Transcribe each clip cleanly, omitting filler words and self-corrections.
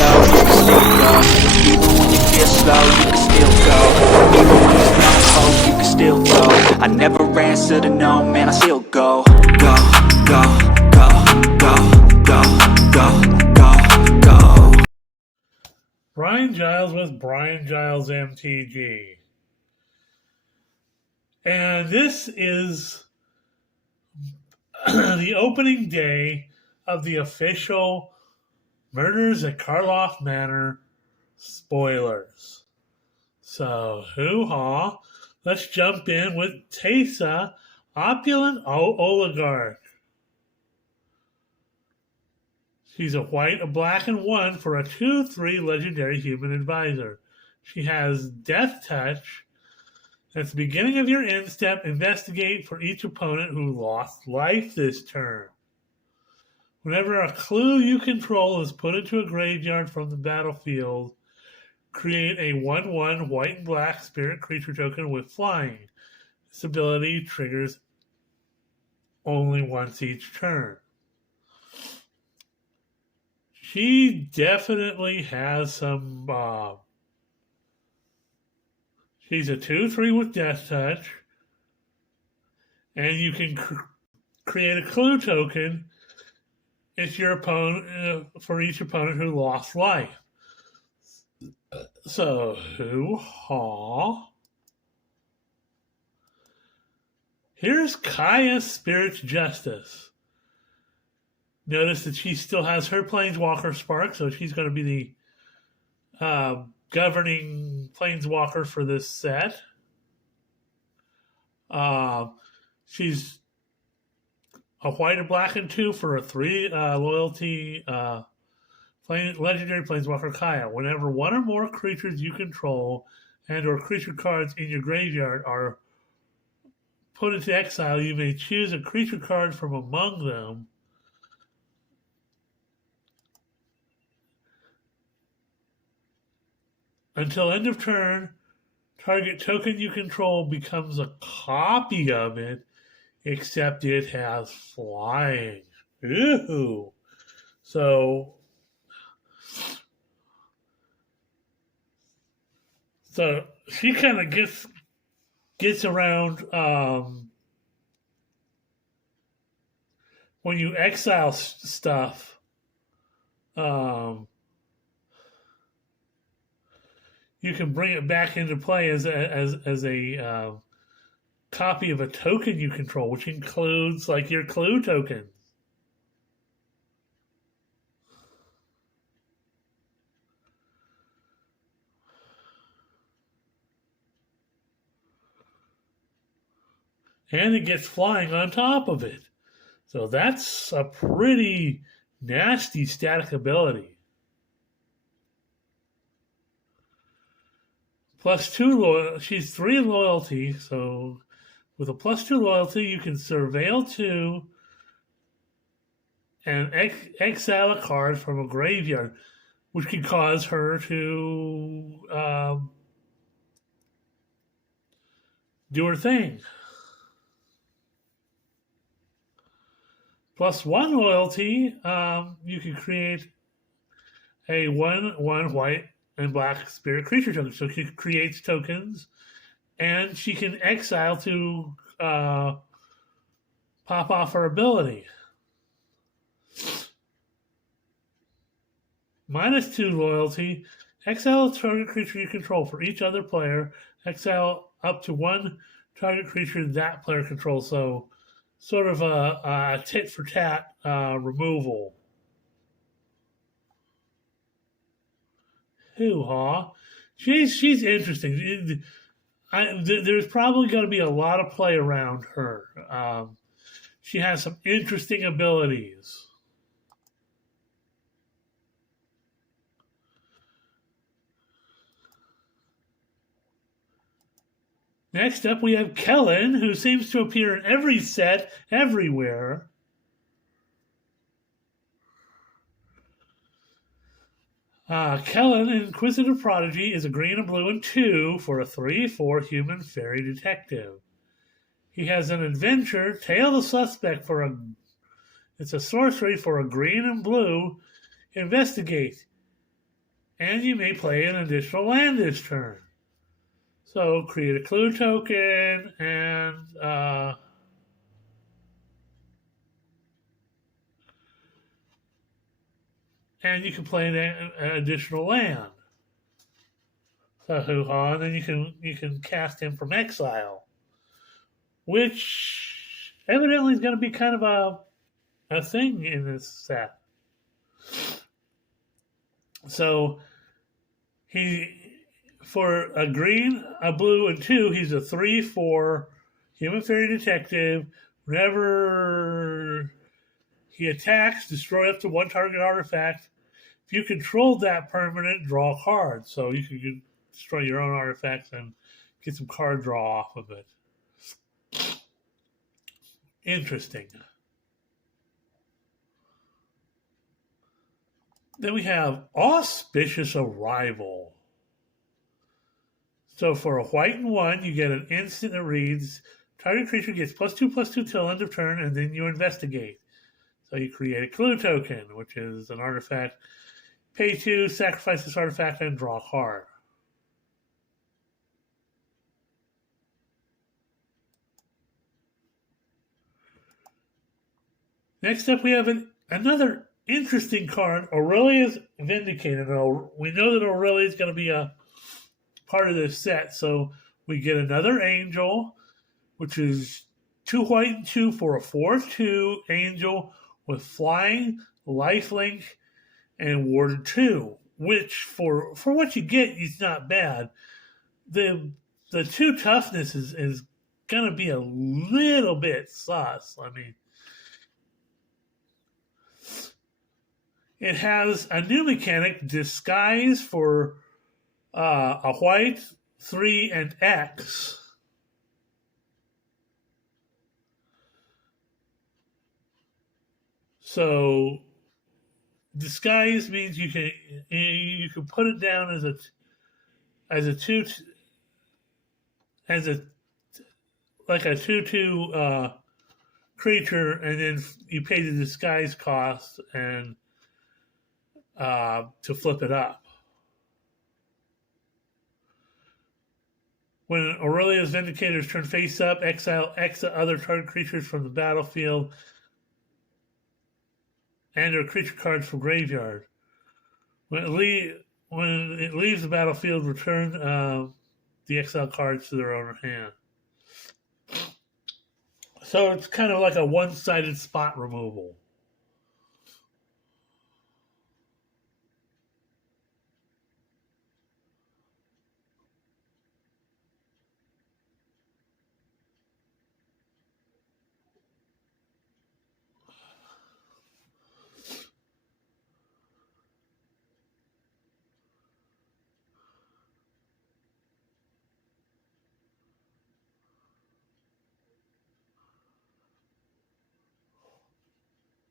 low, you can still go. Even when you feel slow, you can still go. Even when there's no hope, you can still go. I never answer to no, man, I still go. Go, go, go, go, go, go, go, go. Brian Giles with Brian Giles MTG. And this is the opening day of the official Murders at Karlov Manor spoilers. So, hoo-ha. Let's jump in with Teysa, opulent oligarch. She's a white, a black, and 1 for a 2/3 legendary human advisor. She has Death Touch. At the beginning of your end step, investigate for each opponent who lost life this turn. Whenever a clue you control is put into a graveyard from the battlefield, create a 1/1 white and black spirit creature token with flying. This ability triggers only once each turn. She definitely has some she's a 2/3 with Death Touch, and you can create a clue token. It's your opponent for each opponent who lost life. So, hoo-ha. Here's Kaya's Spirit's Justice. Notice that she still has her Planeswalker Spark, so she's going to be the governing Planeswalker for this set. She's a white and black and 2 for a 3 loyalty legendary Planeswalker Kaya. Whenever one or more creatures you control and or creature cards in your graveyard are put into exile, you may choose a creature card from among them. Until end of turn, target token you control becomes a copy of it, except it has flying. Ooh. So she kind of gets around when you exile stuff. You can bring it back into play as a copy of a token you control, which includes like your clue token. And it gets flying on top of it. So that's a pretty nasty static ability. +2 she's 3 loyalty, so with a +2 loyalty, you can surveil 2 and exile a card from a graveyard, which can cause her to do her thing. +1 loyalty, you can create a 1/1 white and black spirit creature token. So she creates tokens, and she can exile to pop off her ability. -2 loyalty, exile a target creature you control for each other player. Exile up to 1 target creature that player controls. So sort of a tit-for-tat removal. Hoo-ha. She's interesting. There's probably going to be a lot of play around her. She has some interesting abilities. Next up, we have Kellen, who seems to appear in every set, everywhere. Kellen, Inquisitive Prodigy, is a green and blue and 2 for a 3/4 human fairy detective. He has an adventure, Tail the Suspect, it's a sorcery for a green and blue. Investigate. And you may play an additional land this turn. So create a clue token and you can play an additional land. So hoo-ha, and then you can cast him from exile, which evidently is going to be kind of a thing in this set. So he, for a green, a blue, and 2, he's a 3/4 human fairy detective. Whenever he attacks, destroy up to 1 target artifact. If you control that permanent, draw a card. So you can destroy your own artifacts and get some card draw off of it. Interesting. Then we have Auspicious Arrival. So for a white and 1, you get an instant that reads, target creature gets +2/+2 till end of turn, and then you investigate. So you create a clue token, which is an artifact. Pay 2, sacrifice this artifact, and draw a card. Next up, we have another interesting card, Aurelia's Vindicator. Now, we know that Aurelia is going to be a part of this set, so we get another angel, which is 2 white and 2 for a 4/2 angel with flying, lifelink, and ward 2, which for what you get is not bad. The 2 toughness is going to be a little bit sus. I mean, it has a new mechanic, Disguise, for a white, 3, and X. So Disguise means you can put it down as a 2/2 creature, and then you pay the disguise cost and to flip it up. When Aurelia's Vindicators turn face up, exile X other target creatures from the battlefield and or creature cards from graveyard. When it leaves the battlefield, return the exile cards to their owner hand. So it's kind of like a one-sided spot removal.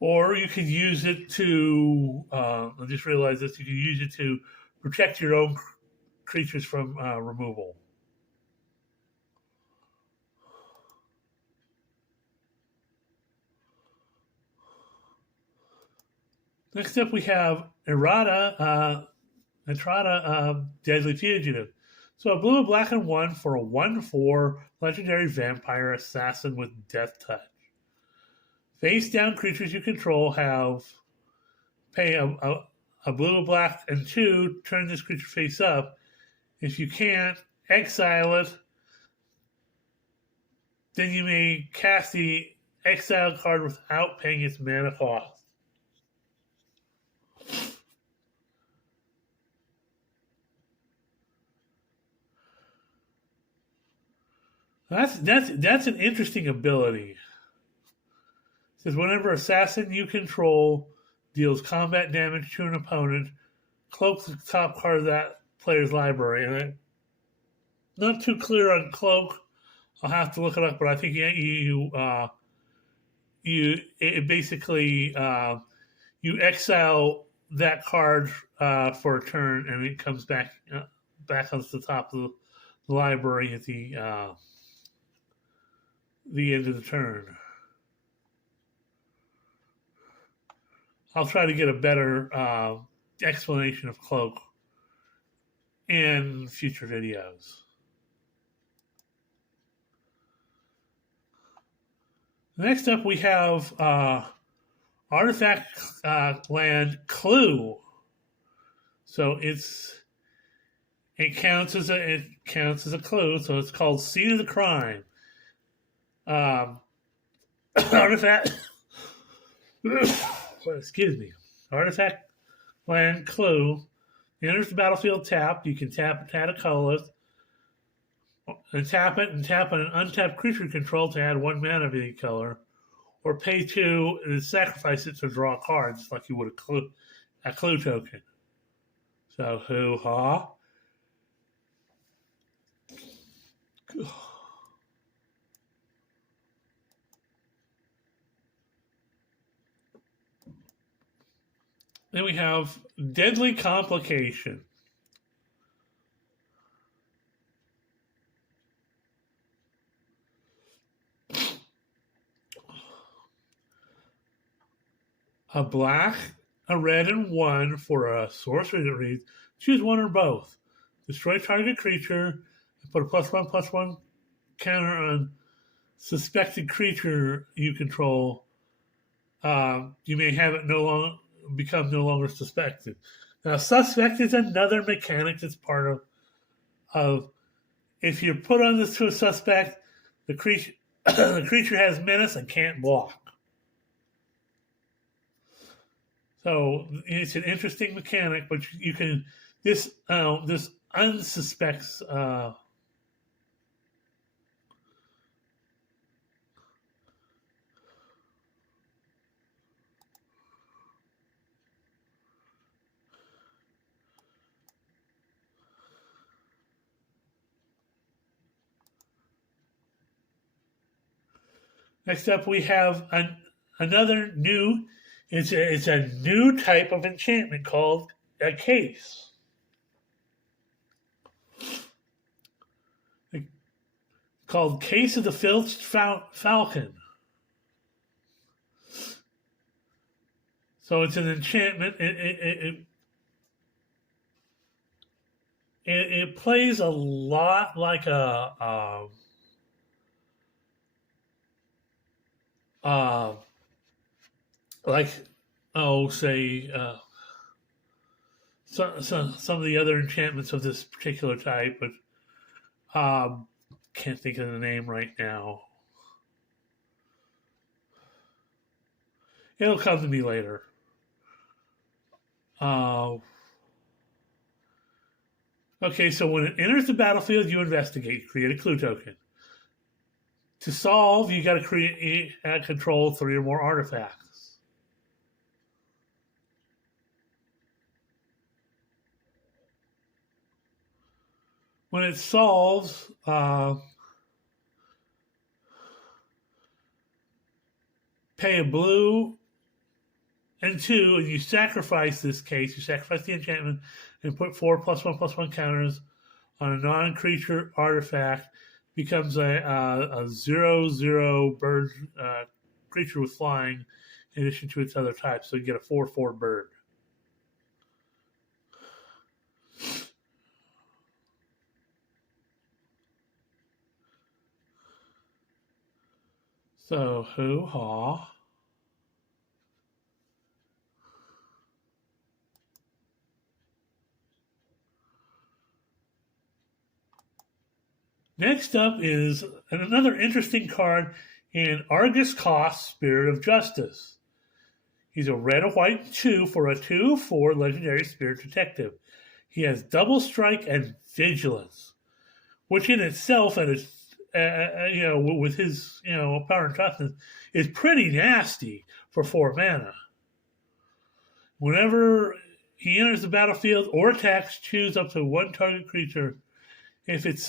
Or you can use it to, I just realized this, you can use it to protect your own creatures from removal. Next up we have Errata, Deadly Fugitive. So a blue, black, and 1 for a 1/4 legendary vampire assassin with Death Touch. Face down creatures you control pay a blue, a black, and 2, turn this creature face up. If you can't, exile it. Then you may cast the exile card without paying its mana cost. That's an interesting ability. It says whenever assassin you control deals combat damage to an opponent, cloak the top card of that player's library. And I'm not too clear on cloak. I'll have to look it up, but I think it basically you exile that card for a turn, and it comes back onto the top of the library at the end of the turn. I'll try to get a better explanation of cloak in future videos. Next up, we have Artifact Land Clue. So it counts as a clue. So it's called Scene of the Crime. Artifact. Excuse me. Artifact Land Clue enters the battlefield tapped. You can tap it to add a color, and tap it and tap an untapped creature control to add 1 mana of any color, or pay 2 and sacrifice it to draw cards like you would a clue token. So hoo-ha. Then we have Deadly Complication. A black, a red, and 1 for a sorcery that reads, choose one or both. Destroy target creature and put a +1/+1 counter on suspected creature you control. You may have it become no longer suspected. Now, suspect is another mechanic that's part of if you're put on this to a suspect, the creature the creature has menace and can't block. So it's an interesting mechanic, but you can this unsuspects Next up, we have another new. It's a new type of enchantment called a case. Called Case of the Filched Falcon. So it's an enchantment. It plays a lot like some of the other enchantments of this particular type, but can't think of the name right now. It'll come to me later. Okay, so when it enters the battlefield, you investigate, create a clue token. To solve, you got to control 3 or more artifacts. When it solves, pay a blue and 2, and you sacrifice this case. You sacrifice the enchantment and put 4 +1/+1 counters on a non-creature artifact. Becomes a 0/0 bird creature with flying in addition to its other types. So you get a 4/4 bird. So hoo-ha. Next up is another interesting card in Argus Cost, Spirit of Justice. He's a red, a white, 2 for a 2/4 legendary spirit detective. He has double strike and vigilance, which in itself, with his power and toughness, is pretty nasty for 4 mana. Whenever he enters the battlefield or attacks, choose up to 1 target creature. If it's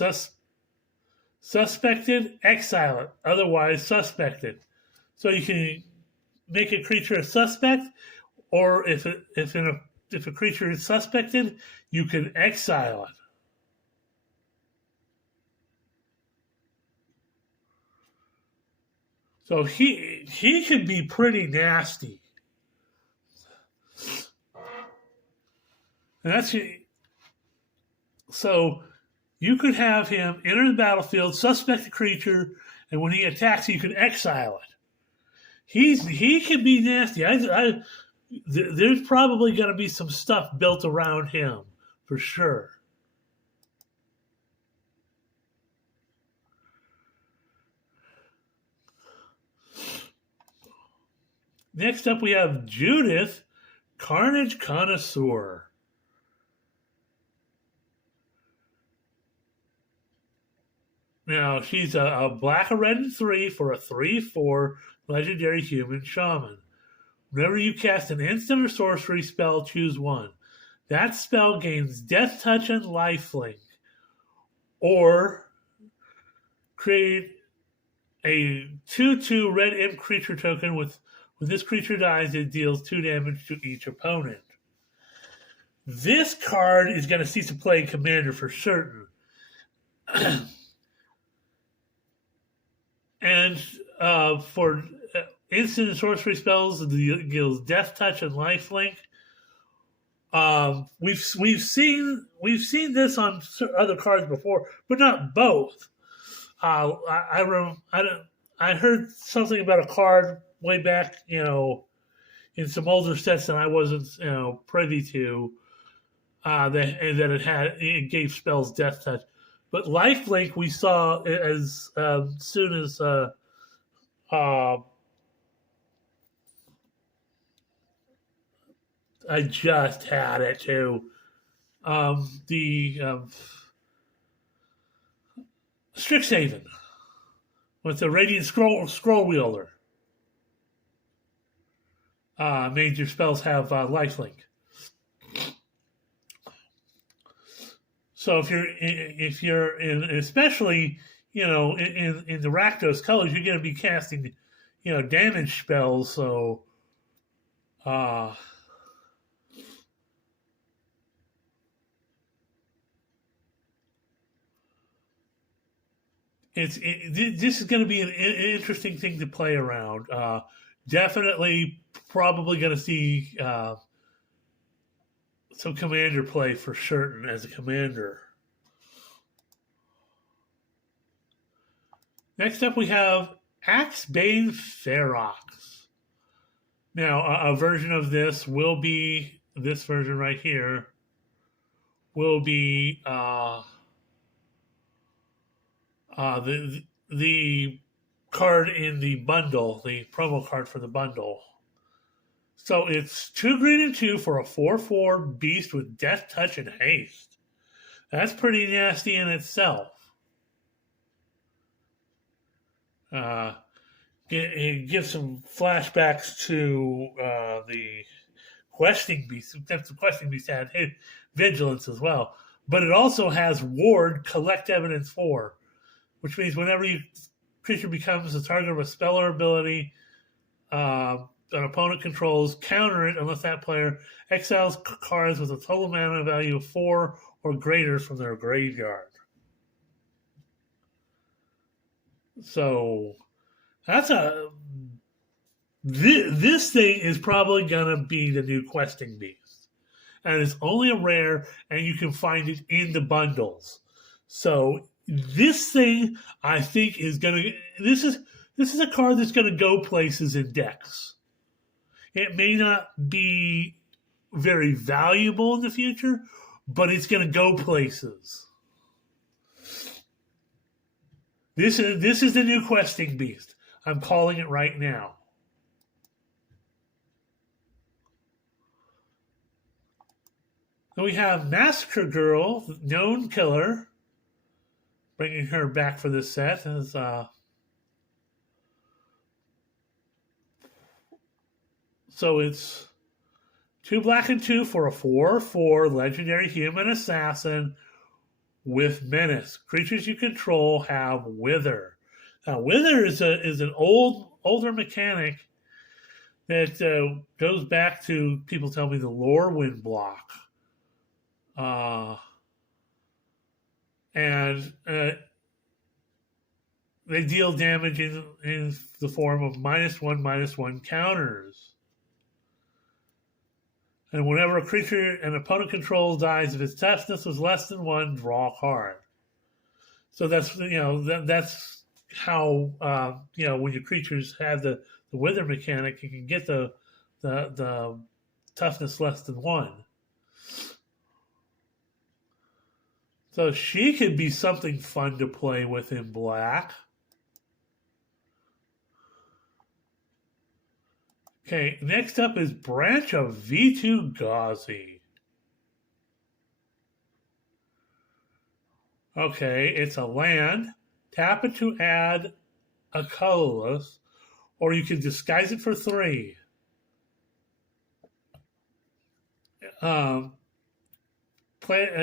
suspected, exile it. Otherwise, suspected. So you can make a creature a suspect, or if a creature is suspected, you can exile it. So he can be pretty nasty. And that's So you could have him enter the battlefield, suspect the creature, and when he attacks, you can exile it. He can be nasty. There's probably going to be some stuff built around him for sure. Next up, we have Judith, Carnage Connoisseur. Now, she's a black, a red, and 3 for a 3/4 legendary human shaman. Whenever you cast an instant or sorcery spell, choose one. That spell gains Death Touch and Lifelink. Or create a 2/2 red imp creature token with when this creature dies, it deals 2 damage to each opponent. This card is going to cease to play in Commander for certain. And for instant and sorcery spells, it deals Death Touch and Lifelink. We've seen this on other cards before, but not both. I heard something about a card way back, in some older sets that I wasn't, privy to. That it gave spells Death Touch, but Lifelink we saw as soon as I just had it too. The Strixhaven with the Radiant Scroll Wielder. Major spells have lifelink. So if you're in, especially in the Rakdos colors, you're going to be casting damage spells. So this is going to be an interesting thing to play around. Definitely, probably going to see some commander play for certain as a commander. Next up, we have Axebane Ferox. Now, a version of this will be this version right here. Will be the card in the bundle, the promo card for the bundle. So it's 2 green and 2 for a 4/4 beast with Death Touch and Haste. That's pretty nasty in itself. It gives some flashbacks to the Questing Beast. The Questing Beast had Vigilance as well. But it also has Ward, Collect Evidence 4, which means whenever your creature becomes the target of a spell or ability an opponent controls, counter it unless that player exiles cards with a total mana value of 4 or greater from their graveyard. So that's this thing is probably gonna be the new Questing Beast, and it's only a rare, and you can find it in the bundles. So this thing, I think, is gonna. This is a card that's gonna go places in decks. It may not be very valuable in the future, but it's going to go places. This is the new Questing Beast. I'm calling it right now. Then we have Massacre Girl, known killer, bringing her back for this set as so it's 2 black and 2 for a 4/4 legendary human assassin with menace. Creatures you control have Wither. Now, Wither is an older mechanic that goes back to, people tell me, the Lorwyn block. And they deal damage in the form of -1/-1 counters. And whenever a creature an opponent controls dies, if its toughness was less than 1, draw a card. So that's that's how when your creatures have the wither mechanic, you can get the toughness less than 1. So she could be something fun to play with in black. Okay, next up is Branch of V2 Ghazi. Okay, it's a land. Tap it to add a colorless, or you can disguise it for 3.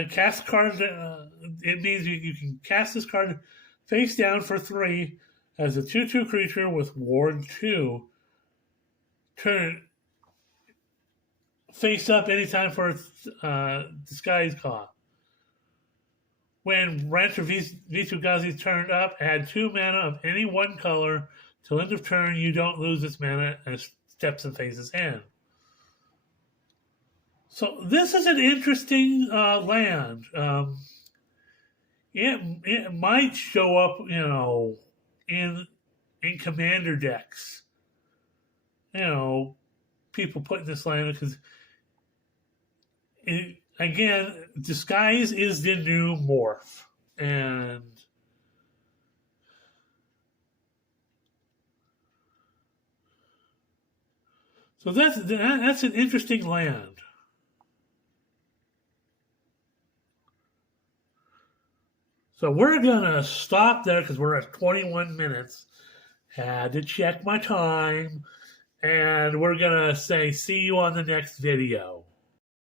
Cast cards. It means you can cast this card face down for 3 as a 2/2 creature with Ward 2. Turn face up anytime for disguise cost. When Branch of V2 Ghazi is turned up, add 2 mana of any one color. Till end of turn, you don't lose this mana as steps and faces hand. So this is an interesting land. It might show up, in commander decks. People putting this land because, again, disguise is the new morph, and so that's an interesting land. So we're gonna stop there because we're at 21 minutes. Had to check my time. And we're going to say, see you on the next video.